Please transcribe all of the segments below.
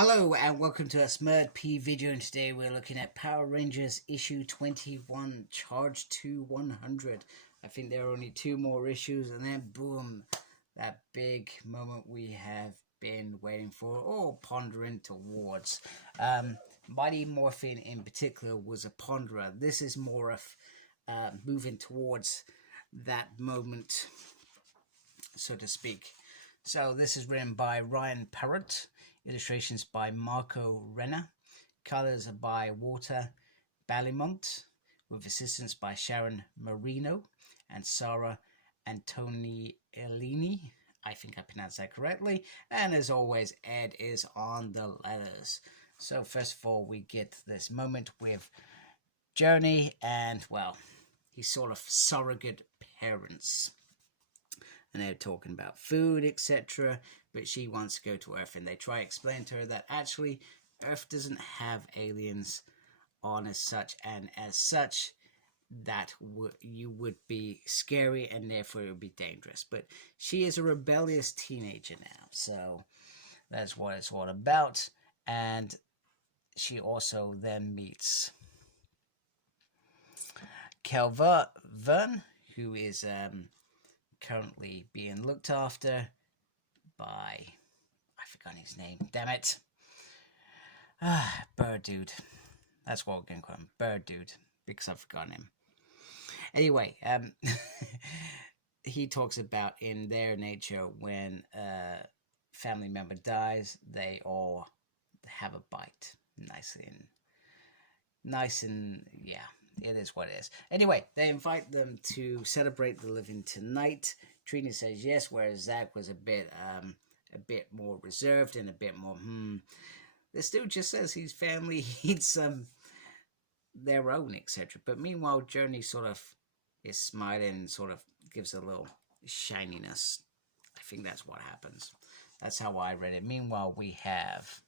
Hello and welcome to a Smurd P video, and today we're looking at Power Rangers issue 21, Charge to 100. I think there are only two more issues and then boom, that big moment we have been waiting for or pondering towards. Mighty Morphin in particular was a ponderer. This is more of moving towards that moment, so to speak. So this is written by Ryan Parrott. Illustrations by Marco Renner. Colors by Walter Ballimont, with assistance by Sharon Marino and Sarah Antoniellini. I think I pronounced that correctly. And as always, Ed is on the letters. So first of all, we get this moment with Journey and, well, he's sort of surrogate parents. And they're talking about food, etc. But she wants to go to Earth, and they try to explain to her that actually Earth doesn't have aliens on as such, and as such that you would be scary and therefore it would be dangerous. But she is a rebellious teenager now, so that's what it's all about. And she also then meets Calvern, who is currently being looked after by, I forgot his name, damn it. Bird Dude. That's what we're going to call him, Bird Dude, because I've forgotten him. Anyway, he talks about in their nature when a family member dies, they all have a bite. Nice and yeah, it is what it is. Anyway, they invite them to celebrate the living tonight. Trina says yes, whereas Zach was a bit more reserved and a bit more, This dude just says his family needs their own, etc. But meanwhile, Journey sort of is smiling and sort of gives a little shininess. I think that's what happens. That's how I read it. Meanwhile, we have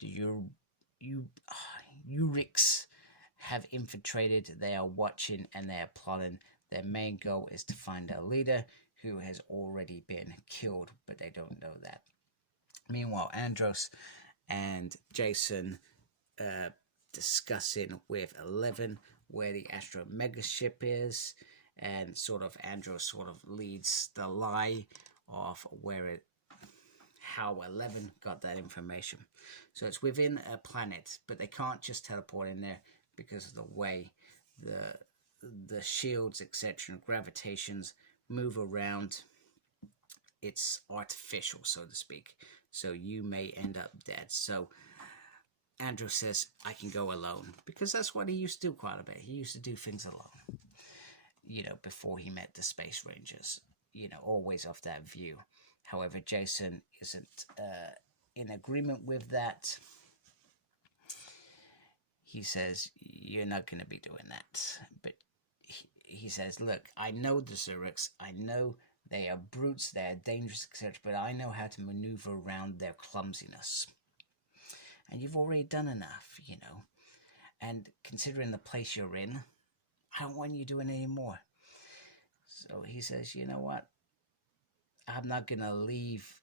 the Uriks have infiltrated. They are watching and they are plotting. Their main goal is to find a leader who has already been killed, but they don't know that. Meanwhile, Andros and Jason discussing with 11 where the Astro Mega ship is, and sort of Andros sort of leads the lie of how 11 got that information. So it's within a planet, but they can't just teleport in there because of the way the shields, etc., and gravitations move around. It's artificial, so to speak. So you may end up dead. So Andrew says, I can go alone. Because that's what he used to do quite a bit. He used to do things alone. Before he met the Space Rangers. Always off that view. However, Jason isn't in agreement with that. He says, you're not going to be doing that. But he says, look, I know the Zuriks. I know they are brutes, they are dangerous, etc. But I know how to maneuver around their clumsiness. And you've already done enough, And considering the place you're in, I don't want you doing any more. So he says, you know what? I'm not going to leave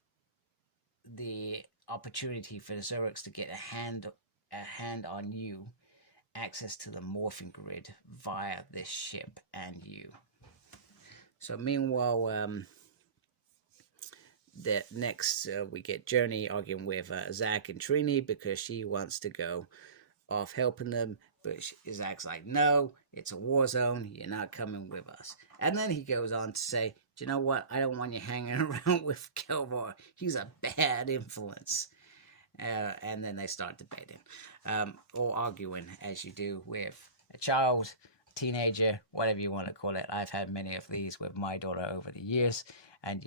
the opportunity for the Zuriks to get a hand on you, access to the morphing grid via this ship and you. So meanwhile, next we get Journey arguing with Zach and Trini because she wants to go off helping them, but Zach's like, no, it's a war zone, you're not coming with us. And then he goes on to say, do you know what, I don't want you hanging around with Kelvar, he's a bad influence. And then they start debating, or arguing, as you do with a child, teenager, whatever you want to call it. I've had many of these with my daughter over the years, and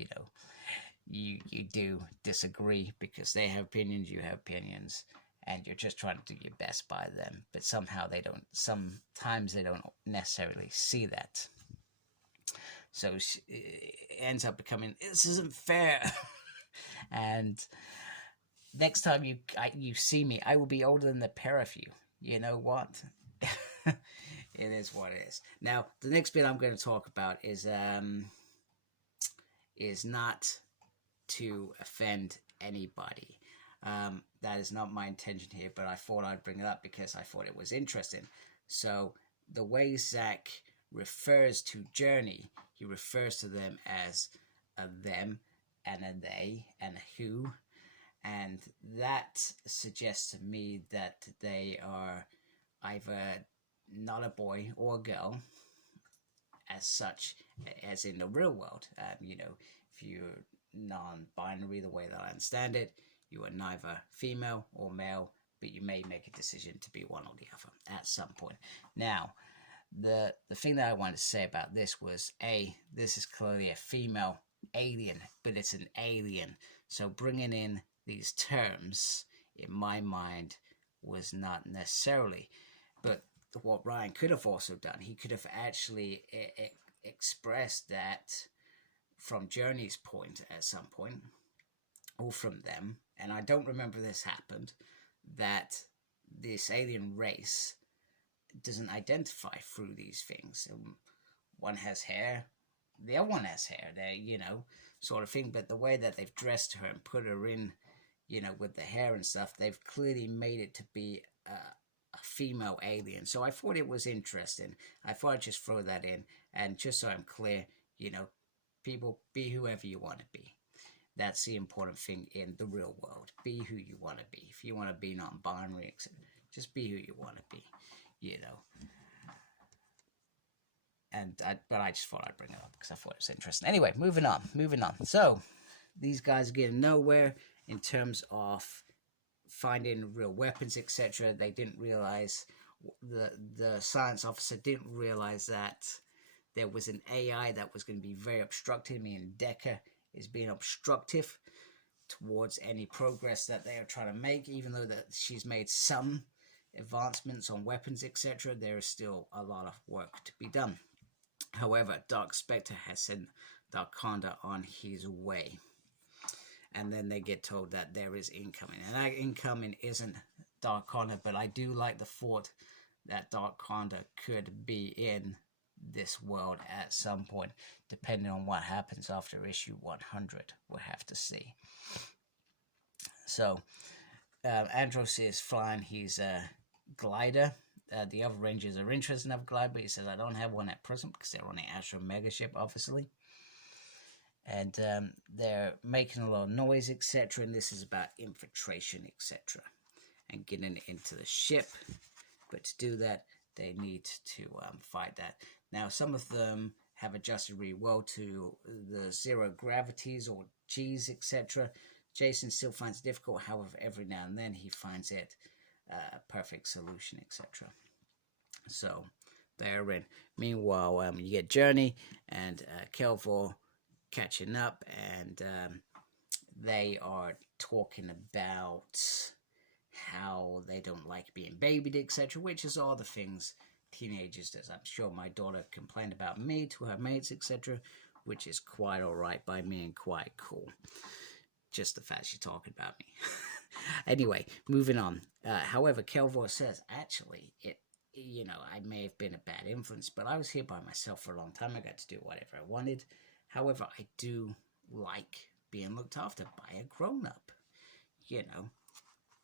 you do disagree because they have opinions, you have opinions, and you're just trying to do your best by them, but sometimes they don't necessarily see that. So it ends up becoming, this isn't fair. And next time you see me, I will be older than the pair of you. You know what? It is what it is. Now, the next bit I'm going to talk about is not to offend anybody. That is not my intention here, but I thought I'd bring it up because I thought it was interesting. So the way Zach refers to Journey, he refers to them as a them and a they and a who, and that suggests to me that they are either not a boy or a girl as such as in the real world. If you're non-binary, the way that I understand it, you are neither female or male, but you may make a decision to be one or the other at some point. Now, the thing that I wanted to say about this was, this is clearly a female alien, but it's an alien. So bringing in these terms, in my mind, was not necessarily. But what Ryan could have also done, he could have actually expressed that from Journey's point at some point, or from them, and I don't remember this happened, that this alien race doesn't identify through these things. One has hair, the other one has hair, sort of thing, but the way that they've dressed her and put her in, with the hair and stuff, they've clearly made it to be a female alien. So I thought it was interesting. I thought I'd just throw that in, and just so I'm clear, people, be whoever you want to be. That's the important thing in the real world. Be who you want to be. If you want to be non-binary, just be who you want to be, But I just thought I'd bring it up because I thought it was interesting. Anyway, moving on. So these guys are getting nowhere in terms of finding real weapons, etc. They didn't realize, the science officer didn't realize that there was an AI that was going to be very obstructive. I mean, Decker is being obstructive towards any progress that they are trying to make. Even though that she's made some advancements on weapons, etc., there is still a lot of work to be done. However, Dark Spectre has sent Darkonda on his way. And then they get told that there is incoming. And that incoming isn't Darkonda, but I do like the thought that Darkonda could be in this world at some point, depending on what happens after issue 100. We'll have to see. So, Andros is flying his glider. The other Rangers are interested in a glider, but he says, I don't have one at present because they're on the Astro Mega ship, obviously. And they're making a lot of noise, etc. And this is about infiltration, etc. and getting into the ship. But to do that, they need to fight that. Now, some of them have adjusted really well to the zero gravities or G's, etc. Jason still finds it difficult. However, every now and then he finds it a perfect solution, etc. So they're in. Meanwhile, you get Journey and Kelvor catching up, and they are talking about how they don't like being babied, etc., which is all the things teenagers does. I'm sure my daughter complained about me to her mates, etc., which is quite all right by me and quite cool. Just the fact she's talking about me. Anyway, moving on. However, Kelvor says, actually, I may have been a bad influence, but I was here by myself for a long time. I got to do whatever I wanted. However, I do like being looked after by a grown-up,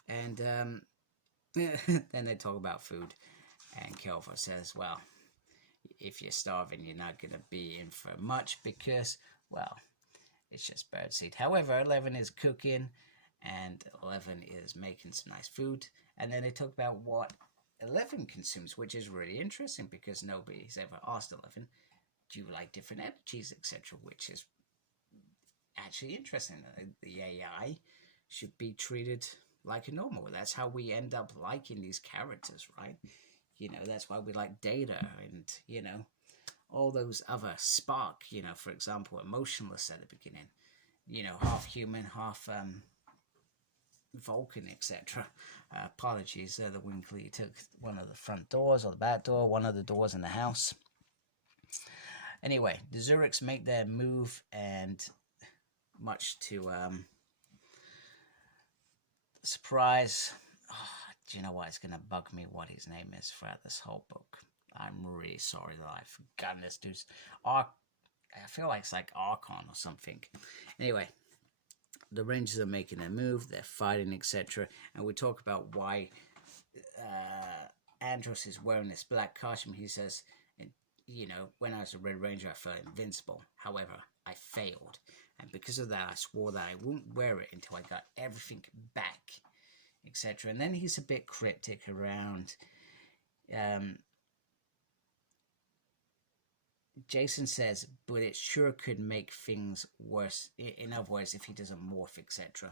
And then they talk about food, and Kelvor says, well, if you're starving, you're not going to be in for much because, well, it's just birdseed. However, 11 is cooking, and 11 is making some nice food. And then they talk about what 11 consumes, which is really interesting because nobody's ever asked 11, do you like different energies, etc., which is actually interesting. The AI should be treated like a normal. That's how we end up liking these characters, right? That's why we like Data and, all those other Spark, for example, emotionless at the beginning, half human, half Vulcan, etc. Apologies, the Winkley took one of the front doors or the back door, one of the doors in the house. Anyway, the Zurichs make their move, and much to surprise, do you know what? It's going to bug me what his name is throughout this whole book. I'm really sorry that I've forgotten this dude's I feel like it's like Archon or something. Anyway, the Rangers are making their move, they're fighting, etc. And we talk about why Andros is wearing this black costume. He says, you know, when I was a Red Ranger, I felt invincible. However, I failed. And because of that, I swore that I wouldn't wear it until I got everything back, etc. And then he's a bit cryptic around... Jason says, but it sure could make things worse. In other words, if he doesn't morph, etc.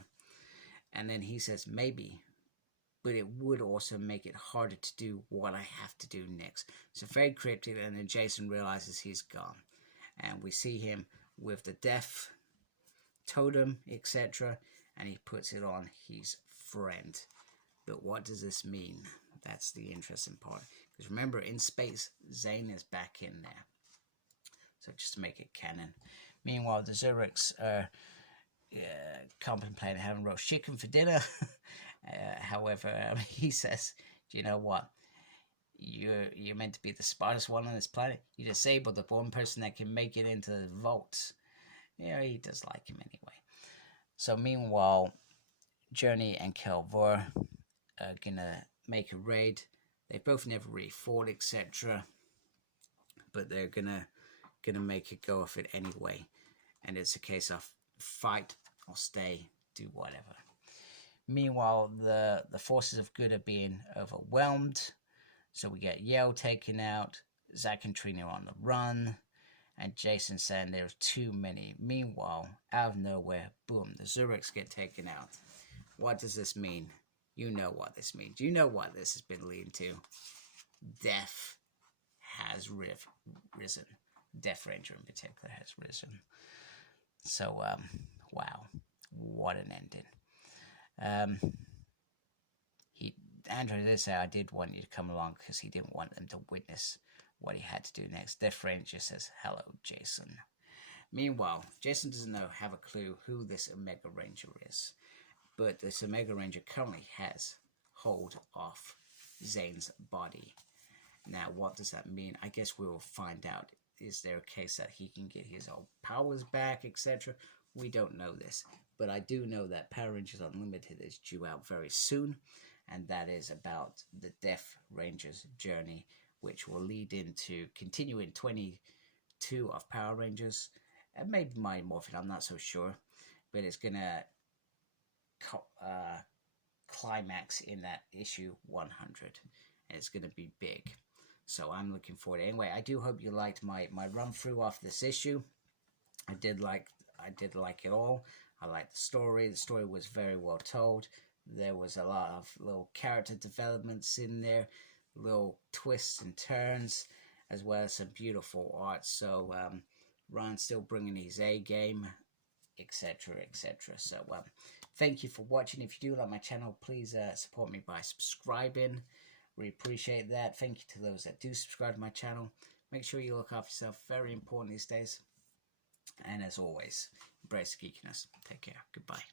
And then he says, maybe, but it would also make it harder to do what I have to do next. So very cryptic, and then Jason realizes he's gone. And we see him with the death totem, etc. And he puts it on his friend. But what does this mean? That's the interesting part. Because remember, in space, Zane is back in there. So just to make it canon. Meanwhile, the Zurichs are contemplating having roast chicken for dinner. However, he says, do you know what? You're meant to be the smartest one on this planet. You disabled the one person that can make it into the vaults. You know, he does like him anyway. So meanwhile, Journey and Kelvor are gonna make a raid. They both never really fought, etc. But they're gonna make a go of it anyway. And it's a case of fight or stay, do whatever. Meanwhile, the forces of good are being overwhelmed. So we get Yale taken out, Zach and Trina are on the run, and Jason saying there's too many. Meanwhile, out of nowhere, boom, the Zurichs get taken out. What does this mean? You know what this means. You know what this has been leading to. Death has risen. Death Ranger in particular has risen. So, wow, what an ending. Andrew did say, I did want you to come along because he didn't want them to witness what he had to do next. Death Ranger says, hello, Jason. Meanwhile, Jason doesn't have a clue who this Omega Ranger is. But this Omega Ranger currently has hold of Zane's body. Now, what does that mean? I guess we will find out. Is there a case that he can get his old powers back, etc.? We don't know this. But I do know that Power Rangers Unlimited is due out very soon. And that is about the Death Ranger's journey, which will lead into continuing 22 of Power Rangers. And maybe Mighty Morphin, I'm not so sure. But it's going to climax in that issue 100. And it's going to be big. So I'm looking forward. Anyway, I do hope you liked my run through of this issue. I did like it all. I liked the story. The story was very well told. There was a lot of little character developments in there, little twists and turns, as well as some beautiful art. So Ron's still bringing his A game, etc., etc. So thank you for watching. If you do like my channel, please support me by subscribing. We appreciate that. Thank you to those that do subscribe to my channel. Make sure you look after yourself. Very important these days. And as always, embrace geekiness. Take care. Goodbye.